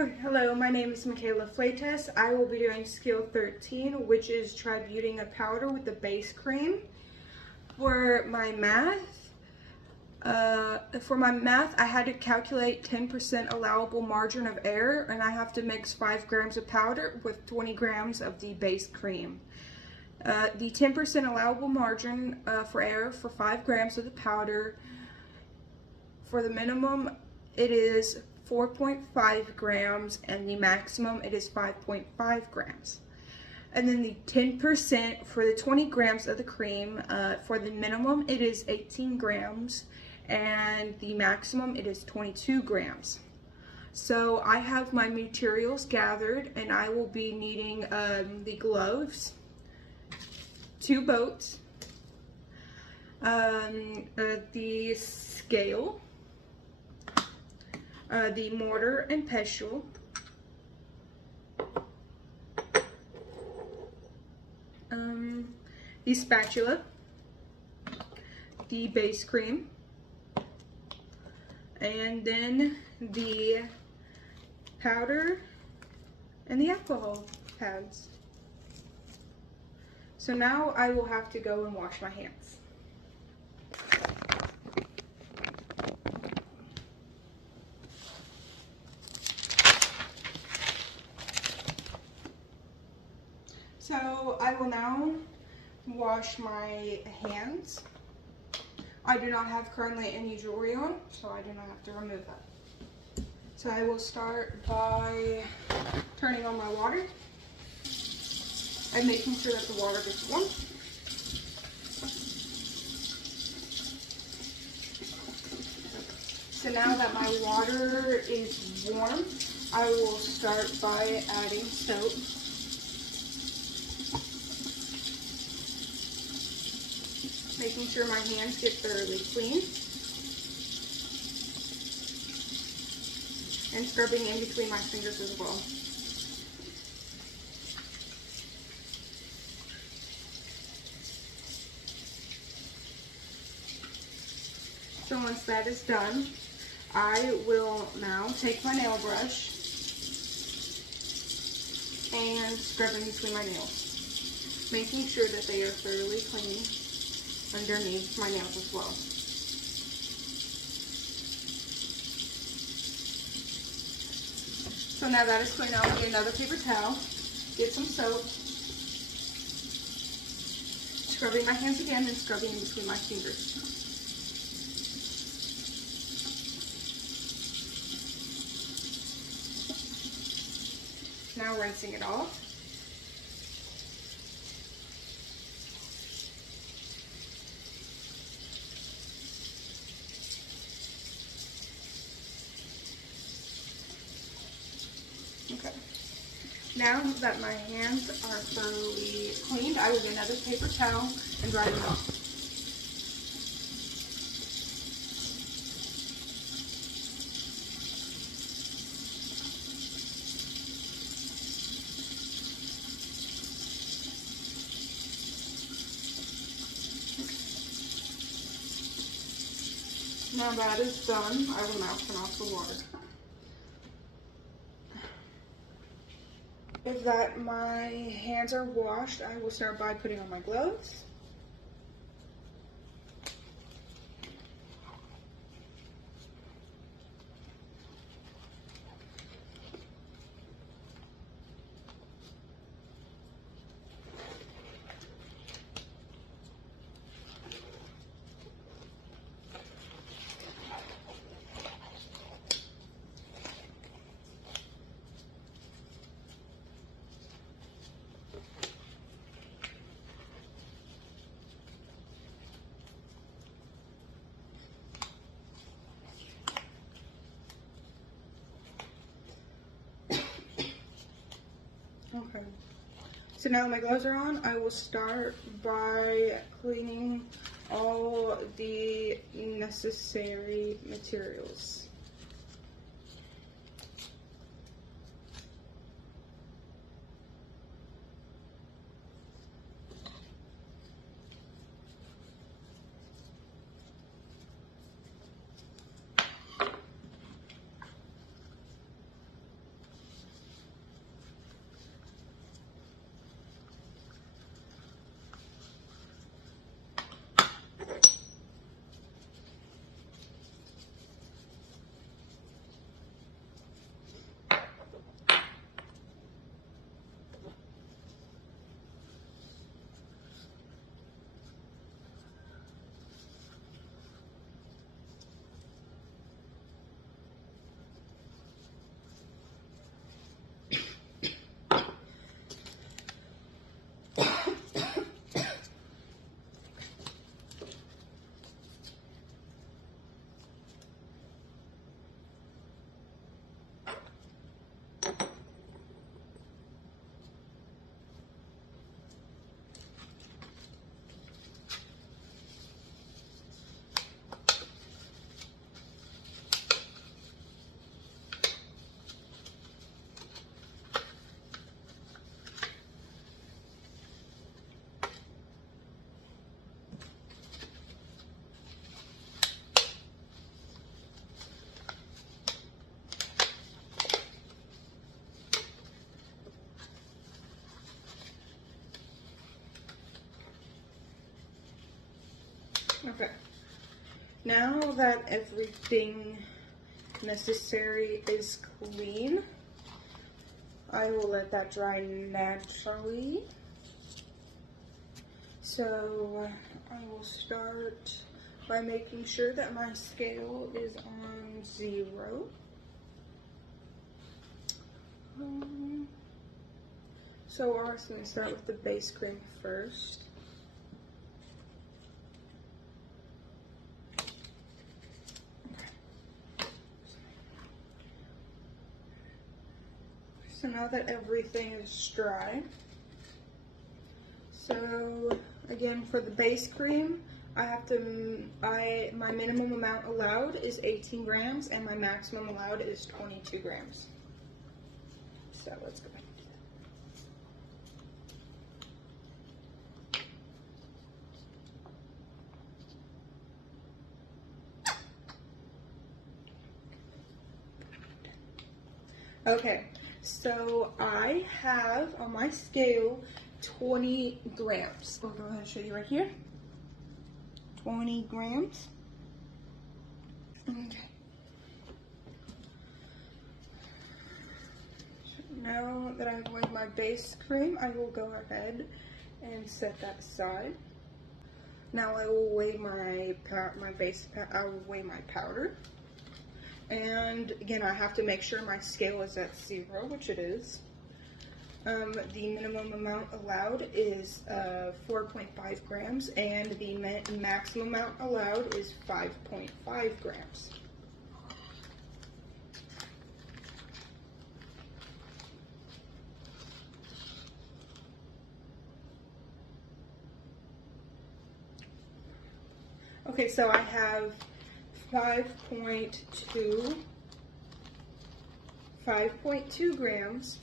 Okay, hello, my name is Michaela Fleites. I will be doing skill 13, which is tributing a powder with the base cream. For my math, I had to calculate 10% allowable margin of error, and I have to mix 5 grams of powder with 20 grams of the base cream. The 10% allowable margin for error for 5 grams of the powder, for the minimum it is 4.5 grams and the maximum it is 5.5 grams. And then the 10% for the 20 grams of the cream, for the minimum it is 18 grams and the maximum it is 22 grams. So I have my materials gathered and I will be needing the gloves, 2 boats, the scale, the mortar and pestle, the spatula, the base cream, and then the powder and the alcohol pads. So now I will have to go and wash my hands. So I will now wash my hands. I do not have currently any jewelry on, so I do not have to remove that. So I will start by turning on my water and making sure that the water gets warm. So now that my water is warm, I will start by adding soap. Making sure my hands get thoroughly clean. And scrubbing in between my fingers as well. So once that is done, I will now take my nail brush and scrub in between my nails, making sure that they are thoroughly clean underneath my nails as well. So now that is clean, I'll get another paper towel, get some soap, scrubbing my hands again and scrubbing in between my fingers. Now rinsing it off. Okay. Now that my hands are thoroughly cleaned, I will get another paper towel and dry them off. Now that is done, I will now turn off the water. If that my hands are washed, I will start by putting on my gloves. Okay, so now that my gloves are on, I will start by cleaning all the necessary materials. Okay. Now that everything necessary is clean, I will let that dry naturally. So I will start by making sure that my scale is on 0. So we're also going to start with the base cream first. So now that everything is dry, so again for the base cream, my minimum amount allowed is 18 grams and my maximum allowed is 22 grams. So let's go ahead and do that. Okay, so I have on my scale 20 grams. I'll go ahead and show you right here. 20 grams. Okay. So now that I've weighed my base cream, I will go ahead and set that aside. Now I will weigh I will weigh my powder. And again, I have to make sure my scale is at 0, which it is. The minimum amount allowed is 4.5 grams, and the maximum amount allowed is 5.5 grams. Okay, so I have 5.2 grams.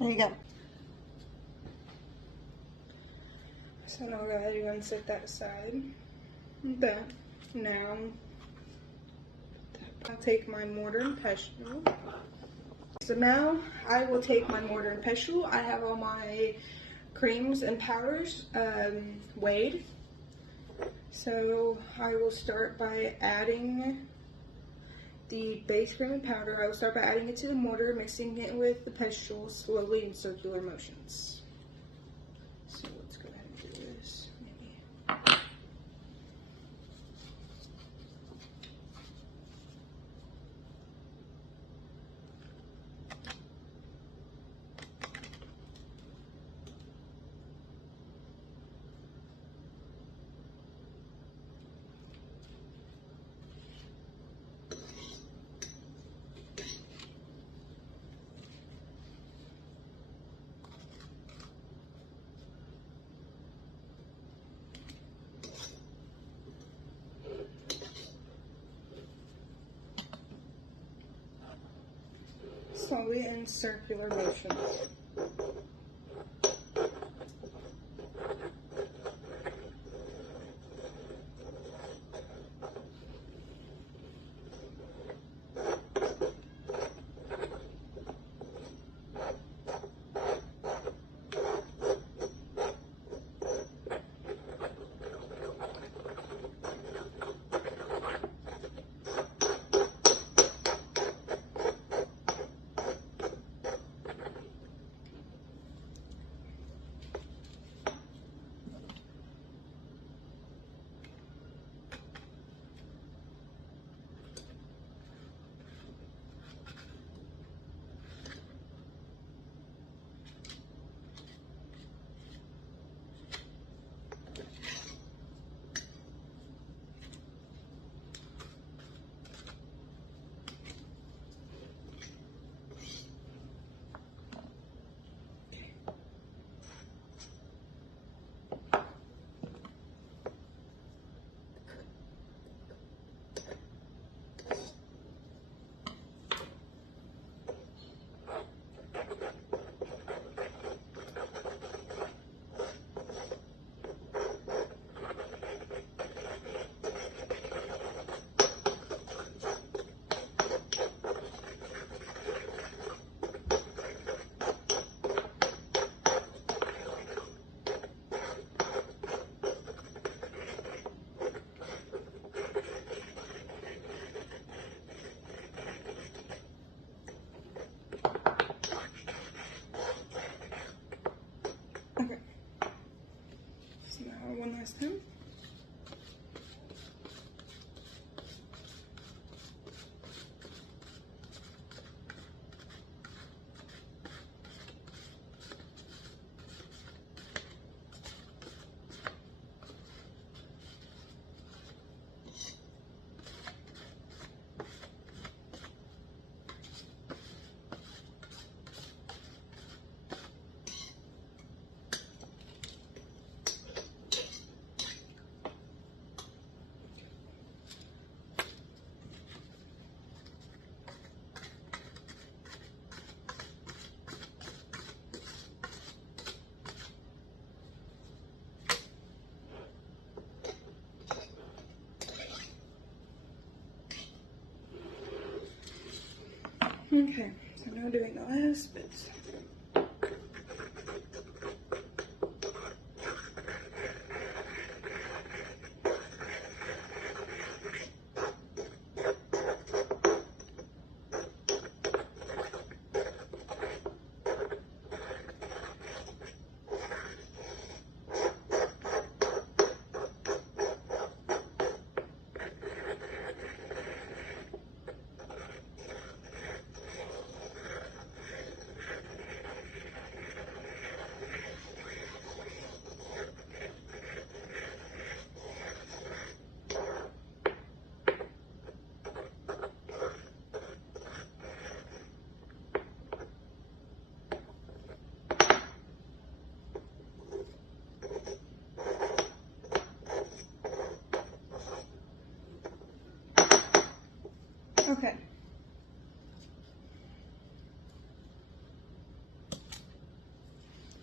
There you go. So now I'll go ahead and set that aside. But now I'll take my mortar and pestle. So now I will take my mortar and pestle. I have all my creams and powders weighed. So I will start by adding the base cream and powder. I will start by adding it to the mortar, mixing it with the pestle slowly in circular motions. So let's go ahead and do this. Maybe. Slowly in circular motions. Okay, so now doing the last bits. Okay.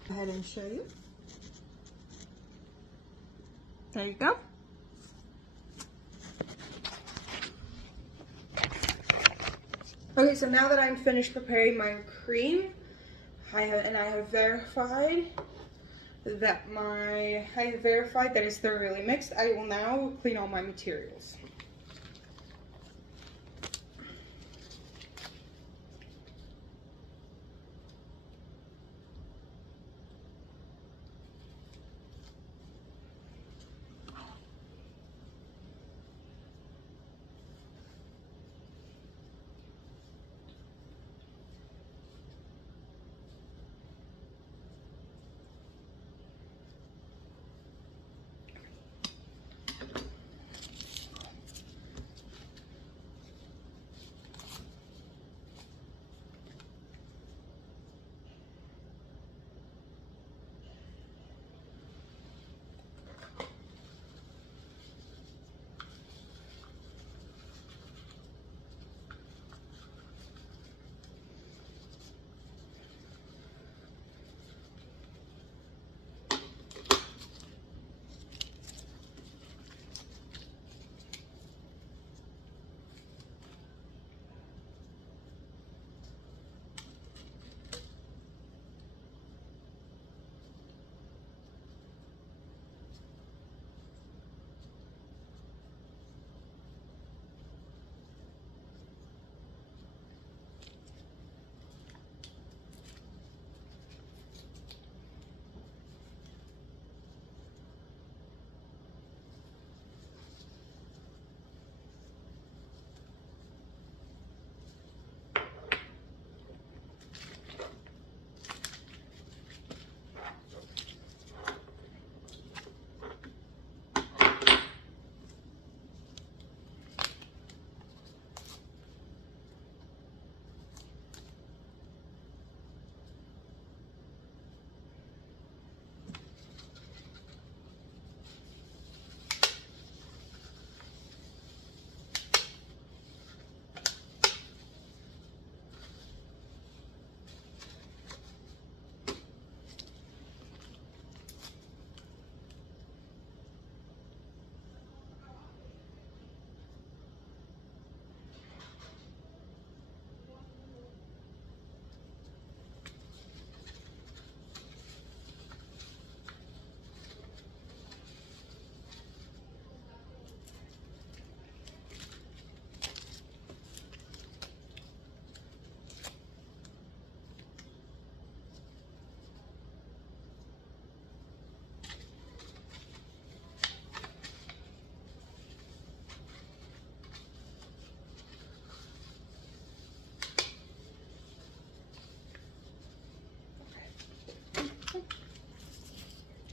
Go ahead and show you. There you go. Okay, so now that I'm finished preparing my cream, I have verified that it's thoroughly mixed. I will now clean all my materials.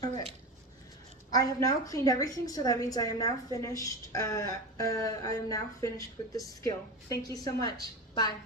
Okay. I have now cleaned everything, so that means I am now finished. I am now finished with this skill. Thank you so much. Bye.